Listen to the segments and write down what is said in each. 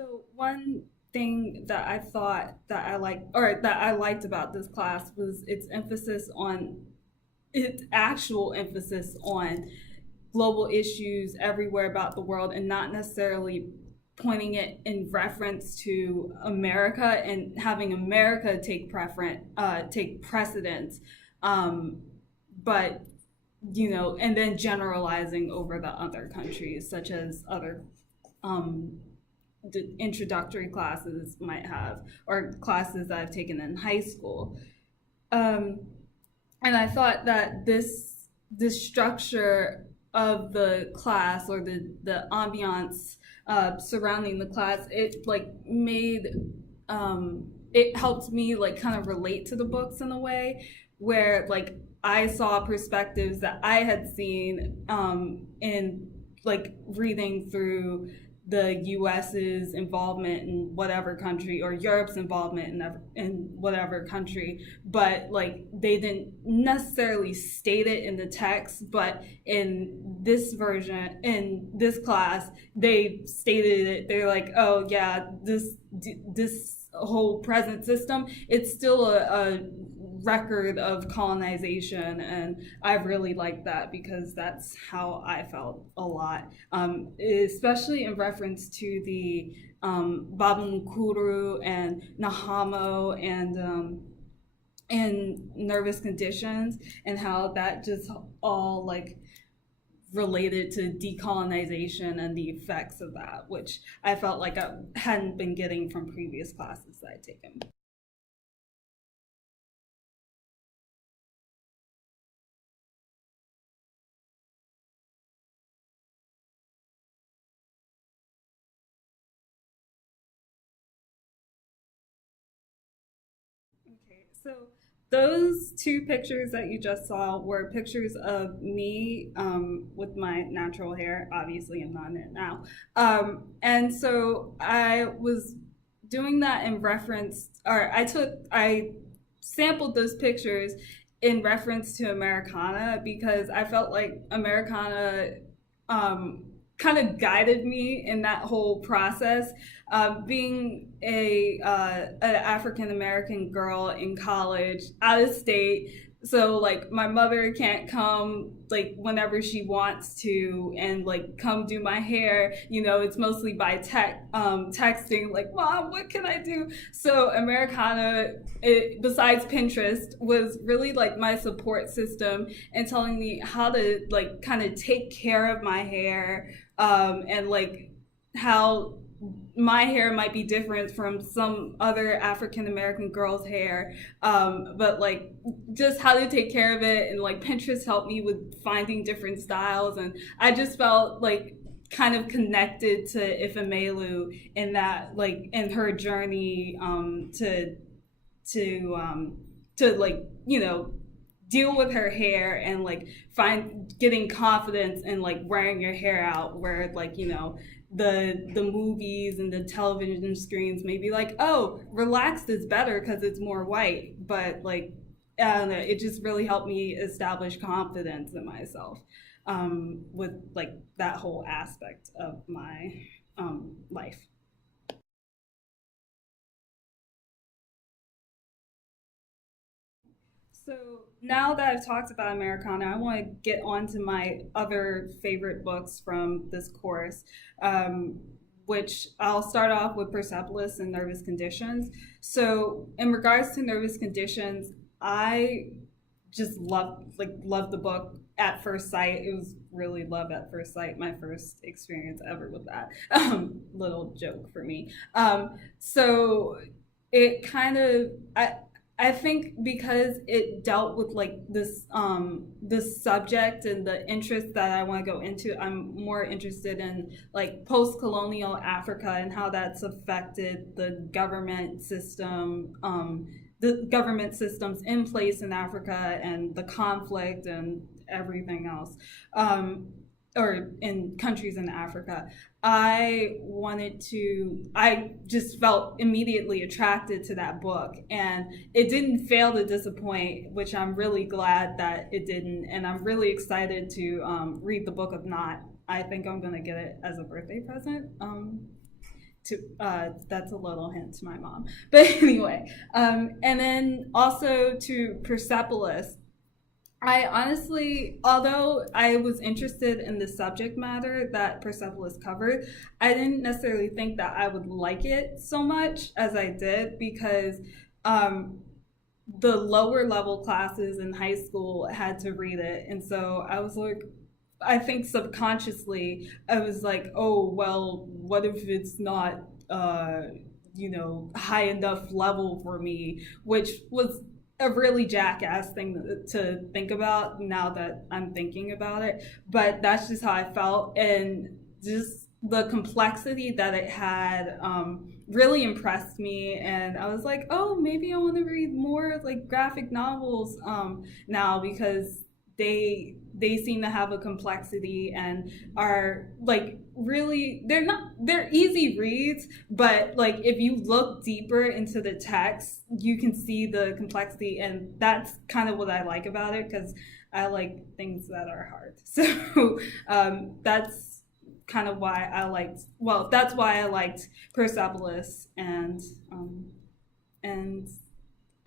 So one thing that I thought that I liked or that I liked about this class was its actual emphasis on global issues everywhere about the world and not necessarily pointing it in reference to America and having America take precedence, but and then generalizing over the other countries, such as other um, the introductory classes might have, or classes that I've taken in high school. Um, and I thought that this structure of the class or the ambiance surrounding the class, it helped me like kind of relate to the books in a way where like I saw perspectives that I had seen in like reading through the US's involvement in whatever country or Europe's involvement in whatever country, but like they didn't necessarily state it in the text, but in this version, in this class, they stated it. They're like, oh yeah, this whole present system, it's still a record of colonization, and I really like that because that's how I felt a lot, especially in reference to the Babamukuru and Nahamo and nervous conditions, and how that just all like related to decolonization and the effects of that, which I felt like I hadn't been getting from previous classes that I'd taken. Okay, so those two pictures that you just saw were pictures of me with my natural hair. Obviously, I'm not in it now. And so I was doing that in reference, or I sampled those pictures in reference to Americana because I felt like Americana um, kind of guided me in that whole process. Being an African American girl in college, out of state, so like my mother can't come like whenever she wants to and like come do my hair. It's mostly by texting, like, mom, what can I do? So Americana, besides Pinterest, was really like my support system and telling me how to like kind of take care of my hair, and like how my hair might be different from some other African American girl's hair, but like just how to take care of it. And like Pinterest helped me with finding different styles, and I just felt like kind of connected to Ifemelu in that, like in her journey to like deal with her hair and like find getting confidence in like wearing your hair out, where like the movies and the television screens may be like, oh, relaxed is better because it's more white, but like I don't know, it just really helped me establish confidence in myself, with like that whole aspect of my life. So now that I've talked about Americana, I want to get on to my other favorite books from this course, um, which I'll start off with Persepolis and Nervous Conditions. So, in regards to Nervous Conditions, I just loved the book at first sight. It was really love at first sight. My first experience ever with that. Little joke for me. So it kind of I think because it dealt with like this subject and the interest that I want to go into, I'm more interested in like post-colonial Africa and how that's affected the government systems in place in Africa and the conflict and everything else, or in countries in Africa. I just felt immediately attracted to that book, and it didn't fail to disappoint, which I'm really glad that it didn't. And I'm really excited to read the Book of Not. I think I'm going to get it as a birthday present To that's a little hint to my mom, but anyway, and then also to Persepolis. I honestly, although I was interested in the subject matter that Persepolis covered, I didn't necessarily think that I would like it so much as I did because um, the lower level classes in high school had to read it. And so I was like, I think subconsciously, I was like, oh, well, what if it's not, high enough level for me, which was a really jackass thing to think about now that I'm thinking about it. But that's just how I felt. And just the complexity that it had really impressed me. And I was like, oh, maybe I want to read more like graphic novels now because they seem to have a complexity and are like really they're easy reads, but like if you look deeper into the text you can see the complexity, and that's kind of what I like about it because I like things that are hard. So that's kind of why that's why I liked Persepolis. And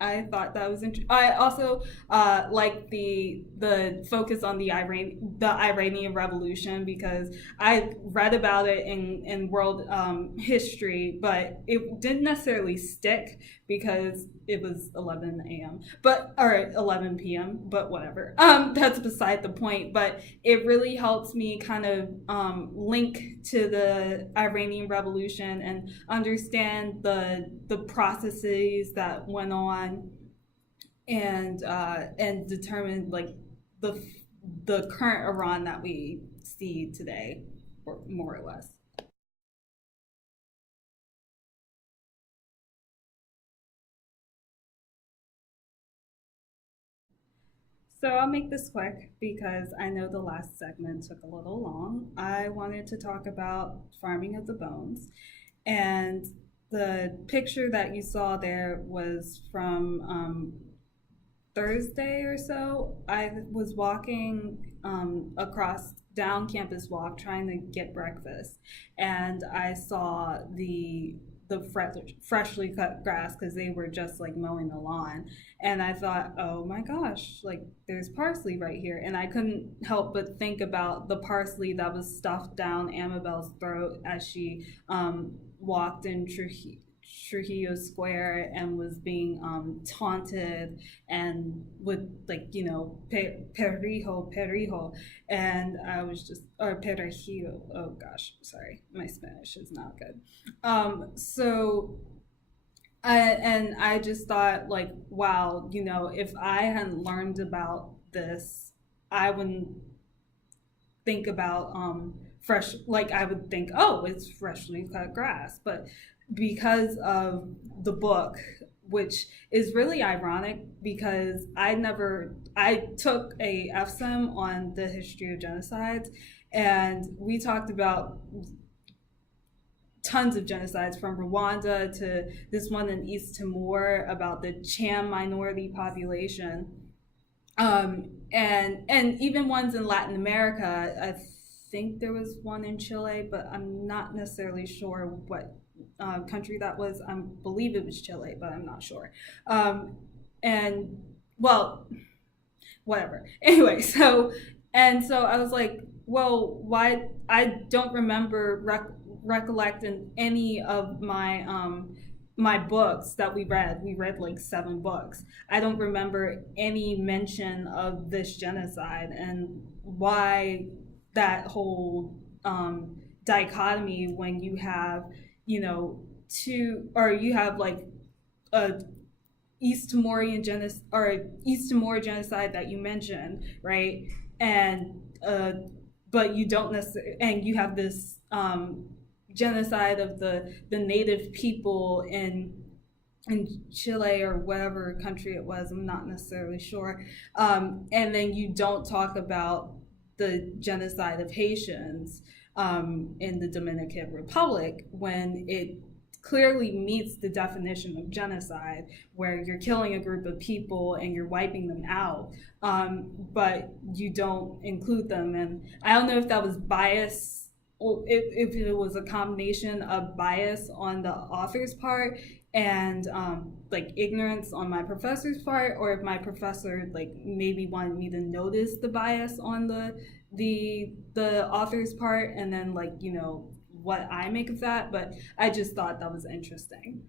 I thought that was interesting. I also like the focus on the Iranian Revolution because I read about it in world history, but it didn't necessarily stick because it was 11 a.m. or 11 p.m. But whatever. That's beside the point. But it really helps me kind of link to the Iranian Revolution and understand the processes that went on and determine like the current Iran that we see today, or more or less. So I'll make this quick because I know the last segment took a little long. I wanted to talk about Farming of the Bones. And the picture that you saw there was from Thursday or so. I was walking across down Campus Walk trying to get breakfast, and I saw freshly cut grass because they were just like mowing the lawn, and I thought, oh my gosh, like there's parsley right here, and I couldn't help but think about the parsley that was stuffed down Amabel's throat as she walked in Trujillo Square and was being taunted and with like perijo perijo, and I was just or perejillo. Oh gosh, sorry, my Spanish is not good. So I just thought like, wow, if I hadn't learned about this, I wouldn't think about fresh, like I would think, oh, it's freshly cut grass, but because of the book, which is really ironic because I took a FSEM on the history of genocides, and we talked about tons of genocides from Rwanda to this one in East Timor about the Cham minority population, and even ones in Latin America. I think there was one in Chile, but I'm not necessarily sure what country that was. I believe it was Chile, but I'm not sure. And well, whatever. Anyway, so I was like, well, why? I don't remember recollecting any of my books that we read. We read like 7 books. I don't remember any mention of this genocide and why that whole dichotomy when you have you have like a East Timorian genocide or East Timor genocide that you mentioned, right? And but you don't necessarily, and you have this genocide of the native people in Chile or whatever country it was. I'm not necessarily sure. And then you don't talk about the genocide of Haitians in the Dominican Republic when it clearly meets the definition of genocide, where you're killing a group of people and you're wiping them out, but you don't include them. And I don't know if that was bias well, if it was a combination of bias on the author's part and like ignorance on my professor's part, or if my professor like maybe wanted me to notice the bias on the author's part, and then like what I make of that. But I just thought that was interesting.